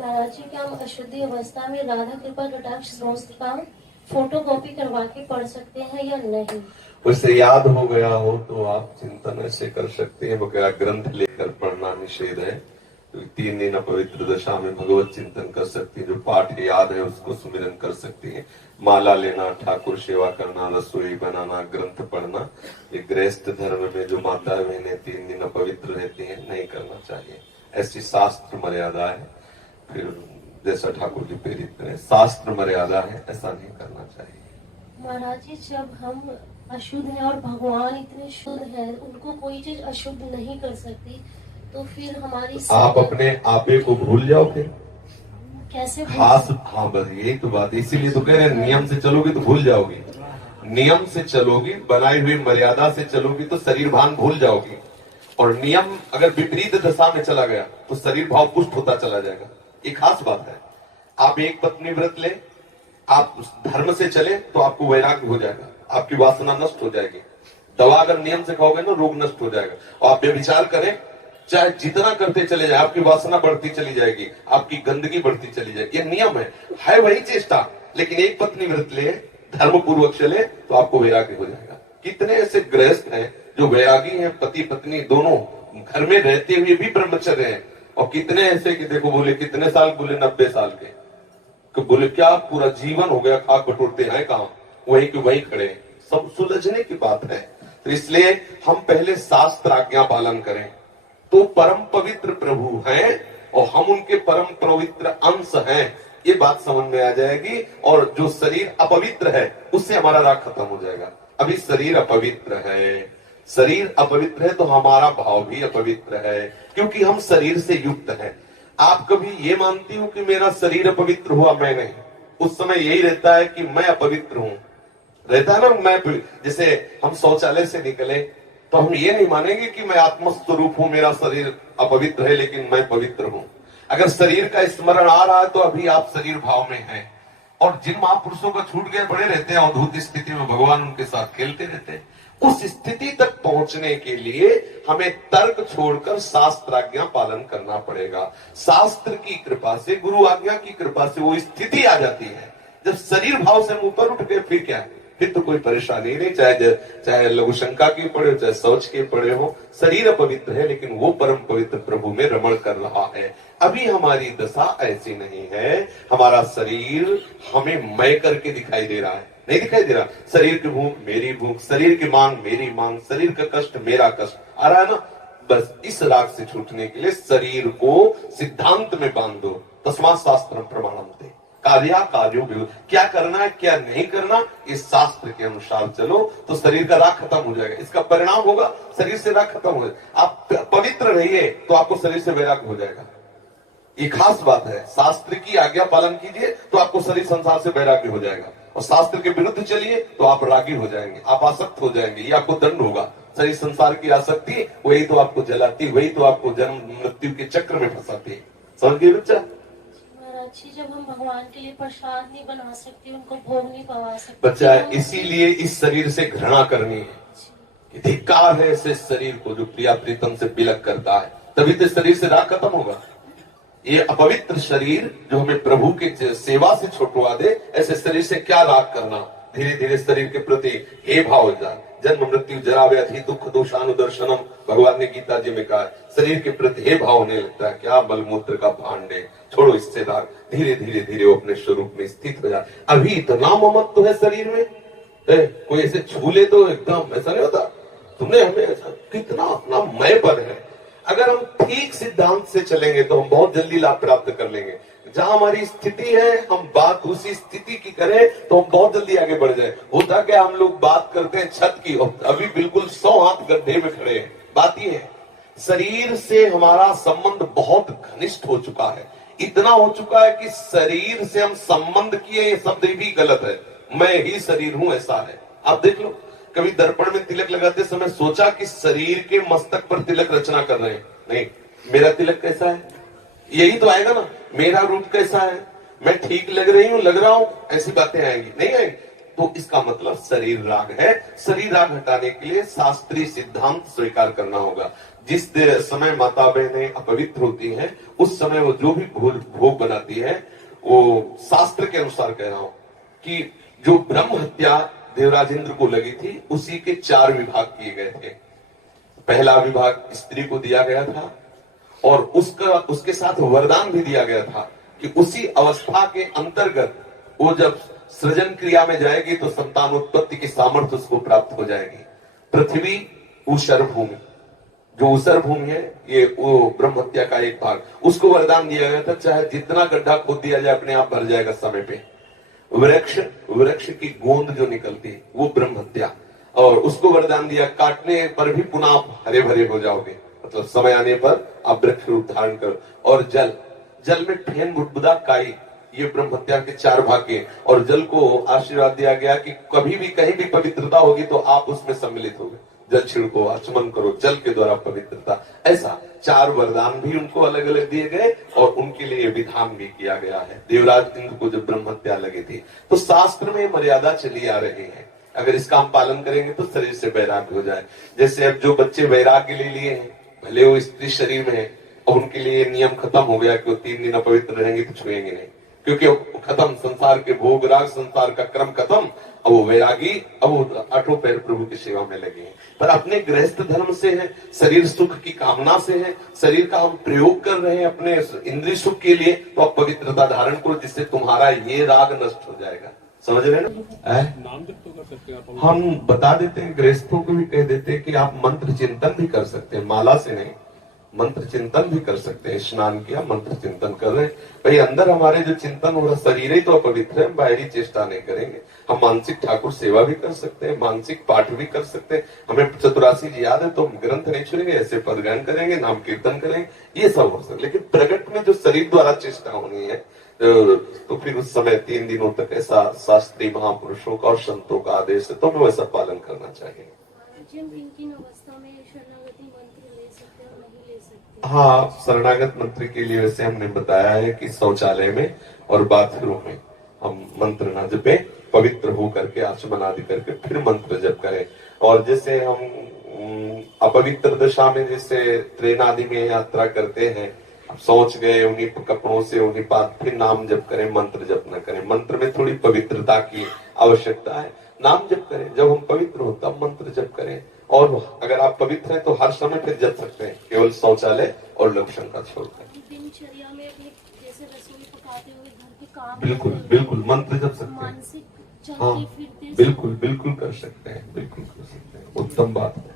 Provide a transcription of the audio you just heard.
महाराज जी, क्या हम अशुद्धि अवस्था में राधा कृपा कटाक्ष स्तोत्र का फोटो कॉपी करवा के पढ़ सकते हैं या नहीं? उसे याद हो गया हो तो आप चिंतन ऐसे कर सकते हैं, वगैरह ग्रंथ लेकर पढ़ना निषेध है। तो 3 दिन अपवित्र दशा में भगवत चिंतन कर सकती है, जो पाठ याद है उसको सुमिरन कर सकती है। माला लेना, ठाकुर सेवा करना, रसोई बनाना, ग्रंथ पढ़ना, ये गृहस्थ धर्म में जो माता बहनें 3 दिन अपवित्र रहती हैं नहीं करना चाहिए। ऐसी शास्त्र मर्यादा है। फिर जैसा ठाकुर जी प्रेरित करें, शास्त्र मर्यादा है, ऐसा नहीं करना चाहिए। महाराज जी, जब हम अशुद्ध हैं और भगवान इतने शुद्ध हैं, उनको कोई चीज अशुद्ध नहीं कर सकती, तो फिर हमारी आप अपने आपे को भूल जाओ फिर कैसे? खास, हाँ बस यही तो बात है। इसीलिए तो कह रहे हैं नियम से चलोगे तो भूल जाओगी, नियम से चलोगी, बनाई हुई मर्यादा से चलोगी तो शरीर भान भूल जाओगी। और नियम अगर विपरीत दशा में चला गया तो शरीर भाव पुष्ट होता चला जाएगा। ये खास बात है। आप एक पत्नी व्रत ले, आप धर्म से चले तो आपको वैराग्य हो जाएगा, आपकी वासना नष्ट हो जाएगी। दवा अगर नियम से खाओगे ना, रोग नष्ट हो जाएगा। और आप व्यभिचार करें, चाहे जितना करते चले जाए, आपकी वासना बढ़ती चली जाएगी, आपकी गंदगी बढ़ती चली जाएगी। ये नियम है वही चेष्टा। लेकिन एक पत्नी व्रत ले, धर्म पूर्वक चले तो आपको वैराग्य हो जाएगा। कितने ऐसे गृहस्थ हैं जो वैरागी हैं, पति पत्नी दोनों घर में रहते हुए भी ब्रह्मचर्य हैं। और कितने ऐसे कि देखो, बोले कितने साल, बोले 90 साल के, कि बोले क्या पूरा जीवन हो गया, खाक बटोरते हैं काम, वहीं के वहीं खड़े। सब सुलझने की बात है। तो इसलिए हम पहले शास्त्र आज्ञा पालन करें तो परम पवित्र प्रभु हैं और हम उनके परम पवित्र अंश हैं, ये बात समझ में आ जाएगी। और जो शरीर अपवित्र है उससे हमारा राग खत्म हो जाएगा। अभी शरीर अपवित्र है, शरीर अपवित्र है तो हमारा भाव भी अपवित्र है, क्योंकि हम शरीर से युक्त हैं। आप कभी ये मानती हो कि मेरा शरीर अपवित्र हुआ? मैं नहीं। उस समय यही रहता है कि मैं अपवित्र हूं, रहता है ना। मैं जैसे हम शौचालय से निकले तो हम ये नहीं मानेंगे कि मैं आत्मस्वरूप हूं, मेरा शरीर अपवित्र है लेकिन मैं पवित्र हूं। अगर शरीर का स्मरण आ रहा है तो अभी आप शरीर भाव में हैं। और जिन महापुरुषों का छूट गए पड़े रहते हैं अवधूत स्थिति में, भगवान उनके साथ खेलते रहते हैं। उस स्थिति तक पहुंचने के लिए हमें तर्क छोड़कर शास्त्र आज्ञा पालन करना पड़ेगा। शास्त्र की कृपा से, गुरु आज्ञा की कृपा से वो स्थिति आ जाती है। जब शरीर भाव से हम ऊपर उठ गए फिर क्या है, फिर तो कोई परेशानी नहीं। चाहे लघु शंका की पड़े हो, चाहे शौच के पड़े हो, शरीर अपवित्र है लेकिन वो परम पवित्र प्रभु में रमण कर रहा है। अभी हमारी दशा ऐसी नहीं है। हमारा शरीर हमें मैं करके दिखाई दे रहा है, नहीं दिखाई दे रहा। शरीर की भूख मेरी भूख, शरीर की मांग मेरी मांग, शरीर का कष्ट मेरा कष्ट आ रहा है ना। बस इस राग से छूटने के लिए शरीर को सिद्धांत में बांध दो। तस्मात् शास्त्रम प्रमाणम ते कार्या कार्यों विरुद्ध, क्या करना है क्या नहीं करना, इस शास्त्र के अनुसार चलो तो शरीर का राग खत्म हो जाएगा। इसका परिणाम होगा शरीर से राग खत्म हो जाएगा। आप पवित्र रहिए तो आपको शरीर से वैराग्य हो जाएगा। ये खास बात है। शास्त्र की आज्ञा पालन कीजिए तो आपको शरीर संसार से वैराग्य हो जाएगा। और शास्त्र के विरुद्ध चलिए तो आप रागी हो जाएंगे, आप आसक्त हो जाएंगे, ये आपको दंड होगा। शरीर संसार की आसक्ति वही तो आपको जलाती, वही तो आपको जन्म मृत्यु के चक्र में फंसाती है। समझ गए बच्चा? जब हम भगवान के लिए प्रसाद नहीं बना सकते, उनको भोग नहीं पवा सकते बच्चा, इसीलिए इस शरीर से घृणा करनी है। धिक्कार है ऐसे शरीर को जो प्रिया प्रीतम से बिलक करता है, तभी तो शरीर से राग खत्म होगा। ये अपवित्र शरीर जो हमें प्रभु के सेवा से छुटवा दे, ऐसे शरीर से क्या राग करना। धीरे धीरे शरीर के प्रति हे भाव हो जाए। जन्म मृत्यु जरा व्याधि दुख दोषानुदर्शनम, भगवान ने गीता जी में कहा। शरीर के प्रति हे भाव होने लगता है, क्या मलमूत्र का भांड है, छोड़ो इससे राग। धीरे धीरे धीरे वो अपने स्वरूप में स्थित हो जाए। अभी इतना ममत्व है शरीर में, कोई ऐसे छू ले तो एकदम ऐसा नहीं होता। तुमने हमें ऐसा कितना अपना मय पर है। अगर हम ठीक सिद्धांत से चलेंगे तो हम बहुत जल्दी लाभ प्राप्त कर लेंगे। जहां हमारी स्थिति है हम बात उसी स्थिति की करें तो हम बहुत जल्दी आगे बढ़ जाए। होता क्या, हम लोग बात करते हैं छत की, अभी बिल्कुल 100 हाथ गड्ढे में खड़े हैं। बात ये है, शरीर से हमारा संबंध बहुत घनिष्ठ हो चुका है। इतना हो चुका है कि शरीर से हम संबंध किए, ये शब्द भी गलत है। मैं ही शरीर हूं ऐसा है। आप देख लो, कभी दर्पण में तिलक लगाते समय सोचा कि शरीर के मस्तक पर तिलक रचना कर रहे हैं? नहीं। मेरा तिलक कैसा है, यही तो आएगा ना। मेरा रूप कैसा है, मैं ठीक लग रही हूं, लग रहा हूं, ऐसी बातें आएंगी नहीं आएंगी। तो इसका मतलब शरीर राग है। शरीर राग हटाने के लिए शास्त्रीय सिद्धांत स्वीकार करना होगा। जिस समय माता बहनें अपवित्र होती हैं, उस समय वो जो भी भोग बनाती है, वो शास्त्र के अनुसार कह रहा हूं कि जो ब्रह्म हत्या देवराज इंद्र को लगी थी, उसी के 4 विभाग किए गए थे। पहला विभाग स्त्री को दिया गया था और उसके साथ वरदान भी दिया गया था कि उसी अवस्था के अंतर्गत वो जब सृजन क्रिया में जाएगी तो संतानोत्पत्ति की सामर्थ्य उसको प्राप्त हो जाएगी। पृथ्वी ऊषर भूमि, जो ऊषर भूमि है, ये वो ब्रह्म हत्या का एक भाग, उसको वरदान दिया गया था, चाहे जितना गड्ढा खोद दिया जाए अपने आप भर जाएगा समय पे। वृक्ष की गोंद जो निकलती है वो ब्रह्म हत्या, और उसको वरदान दिया काटने पर भी पुनः आप हरे भरे हो जाओगे, मतलब समय आने पर आप वृक्ष रूप धारण करो। और जल में फेन बुदबुदा काई, ये ब्रह्म हत्या के 4 भाग के। और जल को आशीर्वाद दिया गया कि कभी भी कहीं भी पवित्रता होगी तो आप उसमें सम्मिलित होगे, जल छिड़को, आचमन करो, जल के द्वारा पवित्रता। ऐसा 4 वरदान भी उनको अलग अलग दिए गए और उनके लिए विधान भी किया गया है। देवराज इंद्र को जब ब्रह्म हत्या लगी थी तो शास्त्र में मर्यादा चली आ रही है, अगर इसका हम पालन करेंगे तो शरीर से वैराग्य हो जाए। जैसे अब जो बच्चे वैराग्य ले लिए हैं, भले वो स्त्री शरीर में है, और उनके लिए नियम खत्म हो गया कि वो 3 दिन अपवित्र रहेंगे तो छुएंगे नहीं, क्योंकि खत्म संसार के भोग राग, संसार का क्रम खत्म। अब वो वैरागी, अब वो आठों पैर प्रभु की सेवा में लगे हैं, पर अपने गृहस्थ धर्म से है, शरीर सुख की कामना से है, शरीर का हम प्रयोग कर रहे हैं अपने इंद्रिय सुख के लिए, तो आप पवित्रता धारण करो जिससे तुम्हारा ये राग नष्ट हो जाएगा। समझ रहे ना? नाम जप तो कर सकते हैं आप। हम बता देते हैं, गृहस्थों को भी कह देते हैं कि आप मंत्र चिंतन भी कर सकते हैं, माला से नहीं, मंत्र चिंतन भी कर सकते हैं। स्नान किया, मंत्र चिंतन कर रहे हैं, भाई अंदर हमारे जो चिंतन हो रहा, शरीर ही तो अपवित्र है, हम बाहरी चेष्टा नहीं करेंगे। हम मानसिक ठाकुर सेवा भी कर सकते हैं, मानसिक पाठ भी कर सकते हैं। हमें चतुरासी जी याद है तो हम ग्रंथ नहीं छुएंगे, ऐसे पद गायन करेंगे, नाम कीर्तन करेंगे, ये सब हो सकता है। लेकिन प्रगट में जो शरीर द्वारा चेष्टा होनी है, तो फिर उस समय 3 दिनों तक ऐसा शास्त्रीय महापुरुषों का और संतों का आदेश है, तो हमें वैसा पालन करना चाहिए। अवस्था में शरणागति मंत्र ले सकते हैं और नहीं ले सकते? हाँ, शरणागत मंत्र के लिए वैसे हमने बताया है कि शौचालय में और बाथरूम में हम मंत्र न जपे, पवित्र हो करके आचमन आदि करके फिर मंत्र जप करें। और जैसे हम अपवित्र दशा में जैसे ट्रेन आदि में यात्रा करते हैं, सोच गए उन्हीं कपड़ों से, उन्हीं बात, फिर नाम जप करें, मंत्र जप न करें। मंत्र में थोड़ी पवित्रता की आवश्यकता है, नाम जप करें, जब हम पवित्र हो तब मंत्र जप करें। और अगर आप पवित्र हैं तो हर समय फिर जप सकते हैं, केवल शौचालय और लघु शंका छोड़कर। दिनचर्या में जैसे रसोई पकाते हुए घर के काम, बिल्कुल बिल्कुल मंत्र जप सकते हैं, मानसिक हाँ चलते फिरते, बिल्कुल बिल्कुल कर सकते हैं, बिल्कुल कर सकते हैं, उत्तम बात है।